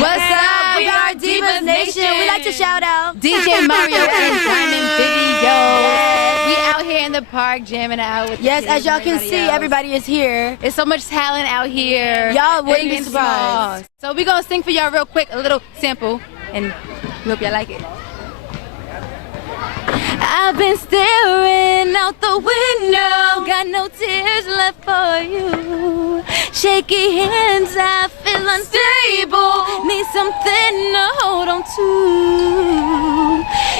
What's up? We are Divas Nation. We like to shout out DJ Mario and Diamond Video. We out here in the park jamming out with Yes, as y'all can see, everybody is here. There's so much talent out here. Y'all wouldn't Big be and surprised. small. So we're going to sing for y'all real quick, a little sample, and we hope y'all like it. I've been staring out the window, got no tears left for you. Shaky hands, I feel unstable, need something to hold on to.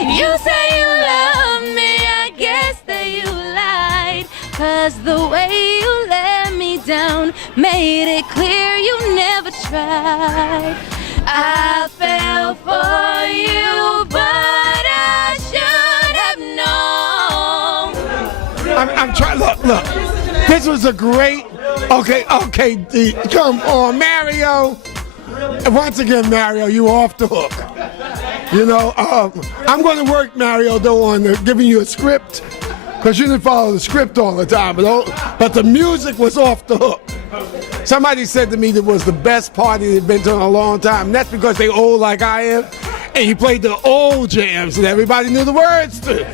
You say you love me, I guess that you lied, 'cause the way you let me down made it clear you never tried. I fell for you, but I should have known. I'm trying. Look. This was a great. Okay. Come on, Mario. Once again, Mario, you off the hook. You know, I'm going to work, Mario, though, on giving you a script, because you didn't follow the script all the time. But the music was off the hook. Somebody said to me that was the best party they've been to in a long time. And that's because they old like I am, and you played the old jams that everybody knew the words to.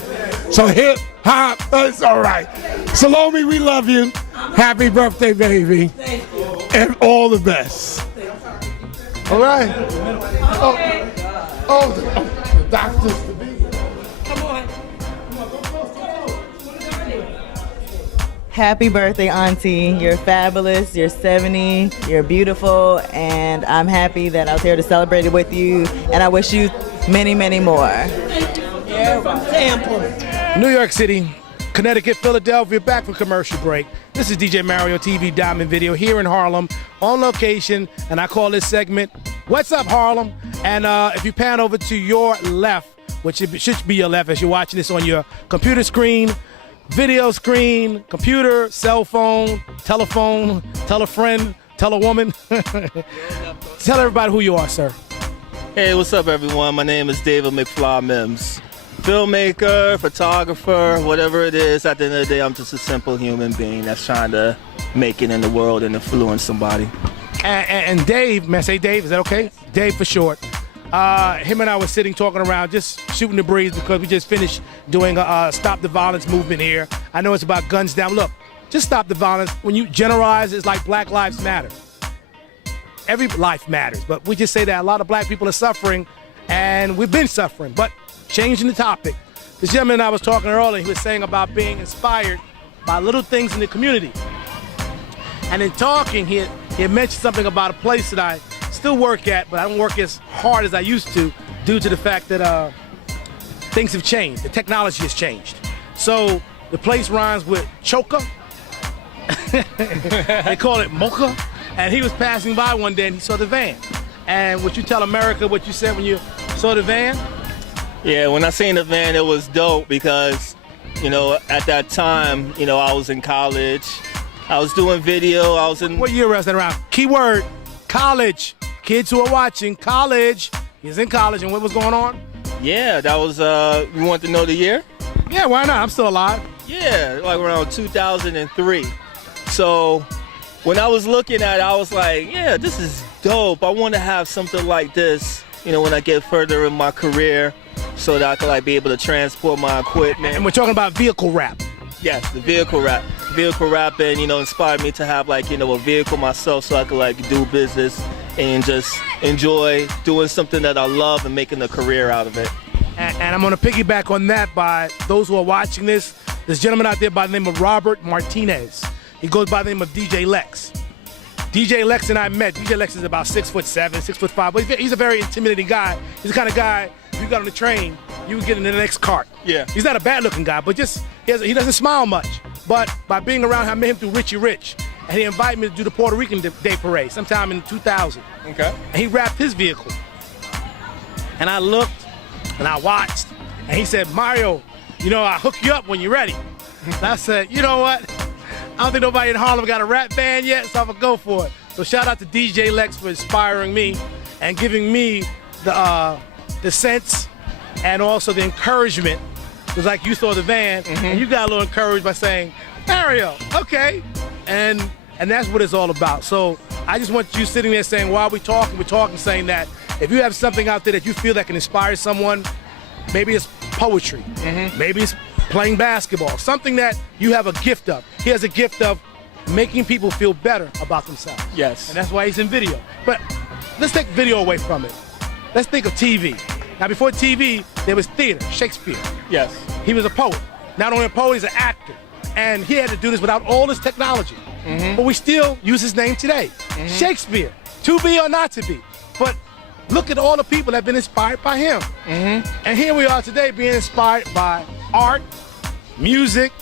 So hip hop, it's all right. Salome, we love you. Happy birthday, baby, and all the best. All right. The doctors to be. Come on. Happy birthday, Auntie. You're fabulous, you're 70, you're beautiful, and I'm happy that I was here to celebrate it with you, and I wish you many, many more. New York City, Connecticut, Philadelphia, back from commercial break. This is DJ Mario TV Diamond Video here in Harlem on location, and I call this segment, What's Up Harlem? And if you pan over to your left, which should be your left as you're watching this on your computer screen, video screen, computer, cell phone, telephone, tell a friend, tell a woman. Tell everybody who you are, sir. Hey, what's up, everyone? My name is David McFly Mims. Filmmaker, photographer, whatever it is, at the end of the day, I'm just a simple human being that's trying to make it in the world and influence somebody. And Dave, may I say Dave? Is that okay? Dave for short. Him and I were sitting talking around, just shooting the breeze because we just finished doing a Stop the Violence movement here. I know it's about guns down. Look, just stop the violence. When you generalize, it's like Black Lives Matter. Every life matters, but we just say that a lot of black people are suffering, and we've been suffering. But changing the topic, this gentleman and I was talking earlier, he was saying about being inspired by little things in the community. And in talking, he had mentioned something about a place that I still work at, but I don't work as hard as I used to due to the fact that things have changed. The technology has changed. So the place rhymes with choker. They call it mocha. And he was passing by one day and he saw the van. And would you tell America what you said when you saw the van? Yeah, when I seen the van, it was dope because, you know, at that time, you know, I was in college. I was doing video. I was in... What year was that around? Keyword, college. Kids who are watching, college. He's in college, and what was going on? Yeah, that was, you want to know the year? Yeah, why not? I'm still alive. Yeah, like around 2003. So when I was looking at it, I was like, yeah, this is dope. I want to have something like this, you know, when I get further in my career so that I could like be able to transport my equipment. And we're talking about vehicle rap. Yes, the vehicle rap. Vehicle rapping, you know, inspired me to have like, you know, a vehicle myself so I could like do business and just enjoy doing something that I love and making a career out of it. And I'm going to piggyback on that by those who are watching this. This gentleman out there by the name of Robert Martinez. He goes by the name of DJ Lex. DJ Lex and I met. DJ Lex is about 6'7", 6'5", but he's a very intimidating guy. He's the kind of guy, if you got on the train, you would get in the next cart. Yeah. He's not a bad-looking guy, but just he doesn't smile much. But by being around him, I met him through Richie Rich. And he invited me to do the Puerto Rican Day Parade sometime in 2000. Okay. And he wrapped his vehicle. And I looked, and I watched, and he said, Mario, you know, I'll hook you up when you're ready. And I said, you know what? I don't think nobody in Harlem got a rap band yet, so I'm going to go for it. So shout out to DJ Lex for inspiring me and giving me the sense and also the encouragement. Because like you saw the van, and you got a little encouraged by saying, Mario, okay. And that's what it's all about. So I just want you sitting there saying, while we're talking, saying that if you have something out there that you feel that can inspire someone, maybe it's poetry, maybe it's playing basketball, something that you have a gift of. He has a gift of making people feel better about themselves. Yes. And that's why he's in video. But let's take video away from it. Let's think of TV. Now, before TV, there was theater, Shakespeare. Yes. He was a poet. Not only a poet, he's an actor. And he had to do this without all this technology. But we still use his name today. Shakespeare, to be or not to be. But look at all the people that have been inspired by him. And here we are today being inspired by art, music,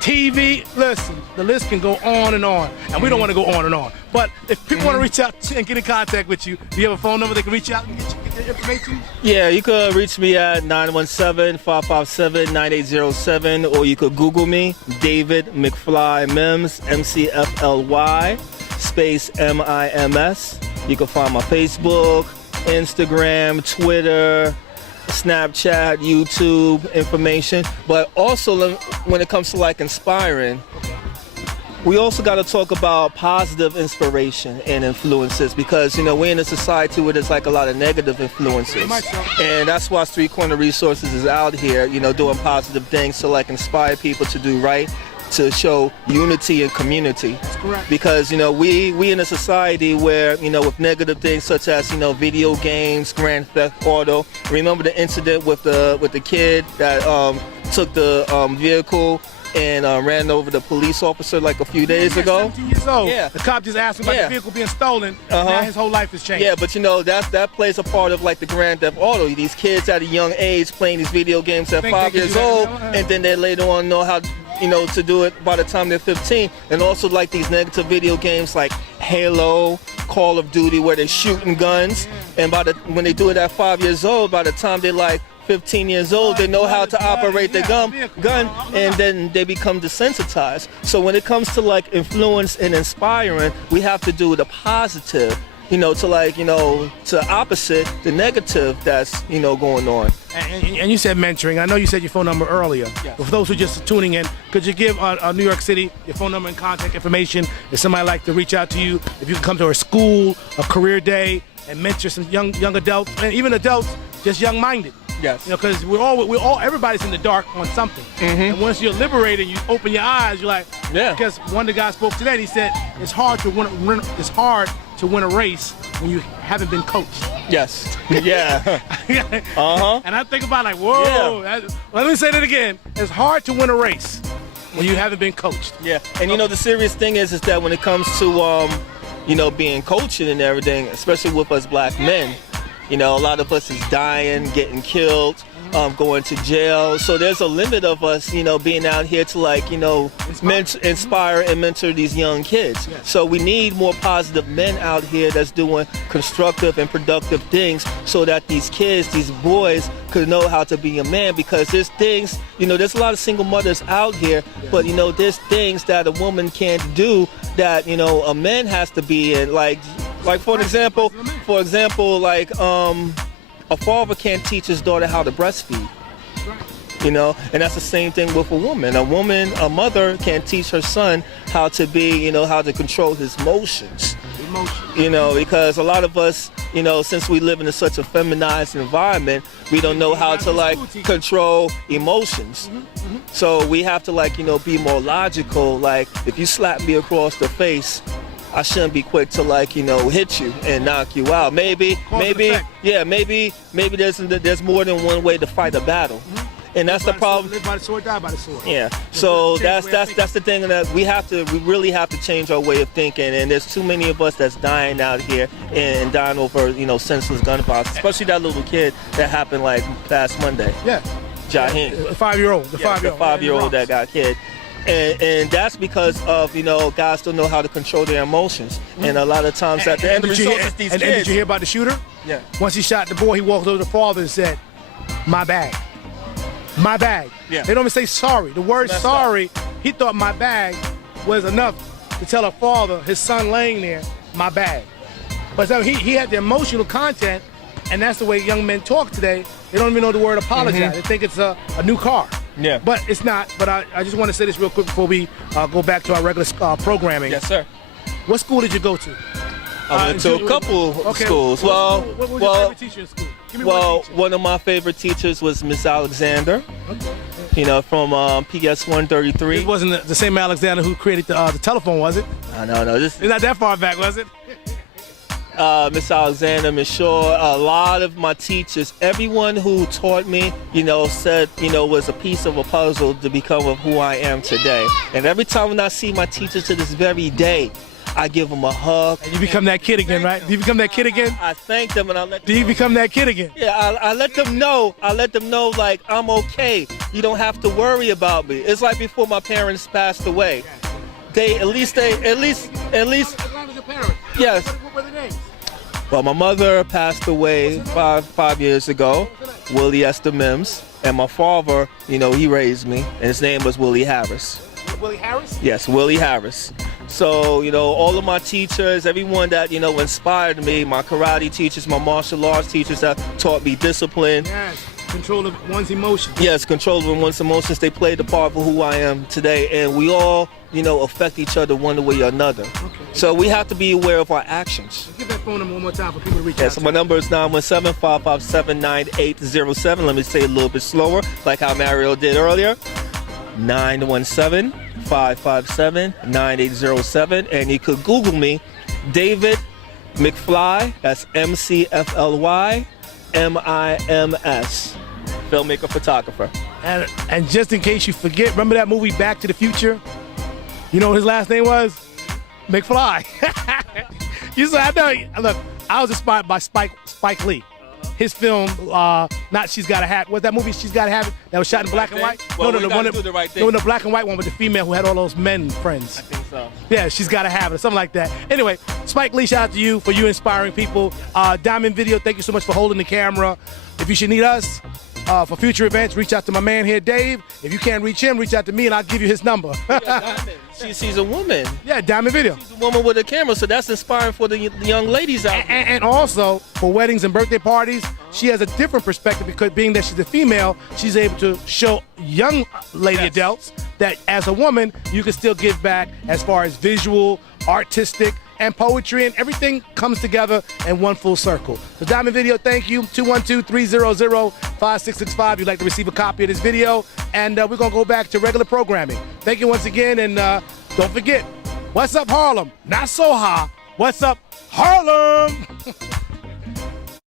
TV. Listen, the list can go on and on. And we don't want to go on and on. But if people want to reach out and get in contact with you, do you have a phone number they can reach out and get their information? Yeah, you could reach me at 917-557-9807, or you could Google me, David McFly Mims, MCFLY, space MIMS. You can find my Facebook, Instagram, Twitter, Snapchat, YouTube information. But also, when it comes to like inspiring, we also got to talk about positive inspiration and influences, because, you know, we're in a society where there's like a lot of negative influences. And that's why Street Corner Resources is out here, you know, doing positive things to like inspire people to do right, to show unity and community. That's correct. Because, you know, we in a society where, you know, with negative things such as, you know, video games, Grand Theft Auto. Remember the incident with the kid that took the vehicle and ran over the police officer like a few days ago? 17 years old. Yeah. The cop just asked him about the vehicle being stolen. Now his whole life has changed. Yeah, but you know, that plays a part of like the Grand Theft Auto. These kids at a young age playing these video games at 5 years old, and then they later on know how, you know, to do it by the time they're 15. And also like these negative video games like Halo, Call of Duty, where they're shooting guns. And when they do it at 5 years old, by the time they're like 15 years old, they know how to operate the gun, and then they become desensitized. So when it comes to like influence and inspiring, we have to do the positive, you know, to like, you know, to opposite the negative that's, you know, going on. And you said mentoring. I know you said your phone number earlier. Yes. But for those who are just tuning in, could you give New York City your phone number and contact information if somebody like to reach out to you, if you can come to a school, a career day, and mentor some young adults, and even adults just young-minded. Yes. You know, because everybody's in the dark on something. And once you're liberated, you open your eyes, you're like, because one of the guys spoke today, and he said, it's hard to win a race when you haven't been coached. Yes. Yeah. And I think about like, whoa. Let me say that again. It's hard to win a race when you haven't been coached. Yeah. And you know, the serious thing is that when it comes to, you know, being coaching and everything, especially with us black men, you know, a lot of us is dying, getting killed, going to jail. So there's a limit of us, you know, being out here to like, you know, inspire and mentor these young kids. Yes. So we need more positive men out here that's doing constructive and productive things, so that these kids, these boys, could know how to be a man. Because there's things, you know, there's a lot of single mothers out here, but you know, there's things that a woman can't do that, you know, a man has to be in. Like for example, like a father can't teach his daughter how to breastfeed. You know, and that's the same thing with a woman. A mother can't teach her son how to be, you know, how to control his emotions. You know, because a lot of us, you know, since we live in such a feminized environment, we don't know how to like control emotions. So we have to like, you know, be more logical. Like if you slap me across the face, I shouldn't be quick to like, you know, hit you and knock you out. Maybe there's more than one way to fight a battle. And that's the problem. Live by the sword, die by the sword. Yeah. So that's the thing that we really have to change our way of thinking. And there's too many of us that's dying out here and dying over, you know, senseless gun violence. Especially that little kid that happened like last Monday. Yeah. Jaheem. The 5-year-old. The 5-year-old that got killed. And that's because of, you know, guys don't know how to control their emotions. And a lot of times at the end of the result, it's these kids. And did you hear about the shooter? Yeah. Once he shot the boy, he walked over to the father and said, "My bag. My bag." Yeah. They don't even say sorry. The word sorry, he thought my bag was enough to tell a father, his son laying there, my bag. But so he had the emotional content, and that's the way young men talk today. They don't even know the word apologize. They think it's a new car. Yeah. But it's not. But I just want to say this real quick before we go back to our regular programming. Yes, sir. What school did you go to? I went to a couple schools. What was your favorite teacher in school? Give me one teacher. One of my favorite teachers was Miss Alexander. You know, from PS 133. This wasn't the same Alexander who created the telephone, was it? No. It's not that far back, was it? Miss Alexander, Miss Shaw, a lot of my teachers, everyone who taught me, you know, said, you know, was a piece of a puzzle to become of who I am today. And every time when I see my teachers to this very day, I give them a hug. And you become that kid again, right? Do you become that kid again? I thank them and I let them Do you become that kid again? Yeah, I let them know. I let them know, like, I'm okay. You don't have to worry about me. It's like before my parents passed away. At least. Yes. What were the names? Well, my mother passed away five years ago, Willie Esther Mims, and my father, you know, he raised me, and his name was Willie Harris. Willie Harris? Yes, Willie Harris. So, you know, all of my teachers, everyone that, you know, inspired me, my karate teachers, my martial arts teachers that taught me discipline. Yes, control of one's emotions. Yes, control of one's emotions. They played a part of who I am today, and we all, you know, affect each other one way or another. Okay. So we have to be aware of our actions. Give that phone number one more time for people to reach out. Yes, my number is 917-557-9807. Let me say it a little bit slower, like how Mario did earlier. 917-557-9807. And you could Google me, David McFly. That's McFly MIMS. Filmmaker, photographer. And just in case you forget, remember that movie Back to the Future? You know what his last name was? McFly. You said, I know. Look, I was inspired by Spike Lee. His film, not She's Gotta Have. Was that movie She's Gotta Have It? That was shot in black and white? Well, no, the black and white one with the female who had all those men friends. I think so. Yeah, She's Gotta Have It, something like that. Anyway, Spike Lee, shout out to you for you inspiring people. Diamond Video, thank you so much for holding the camera. If you should need us for future events, reach out to my man here, Dave. If you can't reach him, reach out to me and I'll give you his number. She's a woman. Yeah, Diamond Video. She's a woman with a camera, so that's inspiring for the young ladies out there. And also, for weddings and birthday parties, she has a different perspective because being that she's a female, she's able to show young lady adults that as a woman, you can still give back as far as visual, artistic, and poetry, and everything comes together in one full circle. So Diamond Video, thank you. 212-300-5665. You'd like to receive a copy of this video, and we're going to go back to regular programming. Thank you once again, and don't forget, What's Up Harlem? Not so high. What's Up Harlem?